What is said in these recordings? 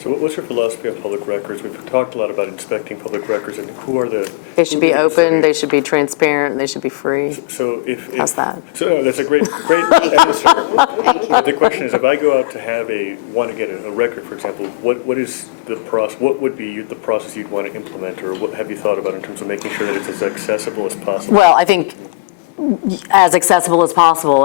So what's your philosophy on public records? We've talked a lot about inspecting public records, and who are the... They should be open, they should be transparent, they should be free. So if How's that? So that's a great answer. But the question is, if I go out to want to get a record, for example, what is the process? What would be the process you'd want to implement, or what have you thought about in terms of making sure that it's as accessible as possible? Well, I think as accessible as possible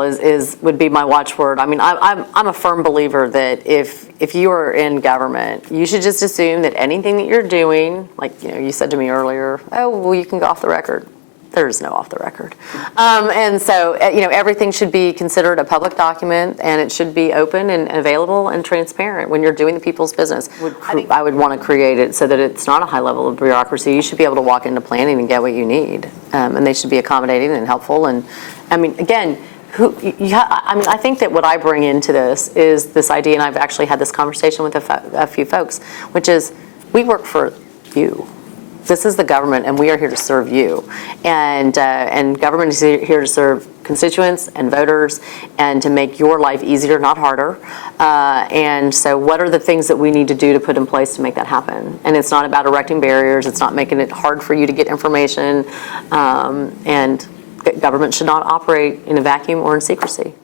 would be my watchword. I mean, I'm a firm believer that if you are in government, you should just assume that anything that you're doing, like you said to me earlier, oh well, you can go off the record. There's no off the record, and so everything should be considered a public document, and it should be open and available and transparent when you're doing the people's business. I would want to create it so that it's not a high level of bureaucracy. You should be able to walk into planning and get what you need, and they should be accommodating and helpful. And I mean, again, I think that what I bring into this is this idea, and I've actually had this conversation with a few folks, which is we work for you. This is the government, and we are here to serve you. And government is here to serve constituents and voters and to make your life easier, not harder. And so what are the things that we need to do to put in place to make that happen? And it's not about erecting barriers. It's not making it hard for you to get information. And government should not operate in a vacuum or in secrecy.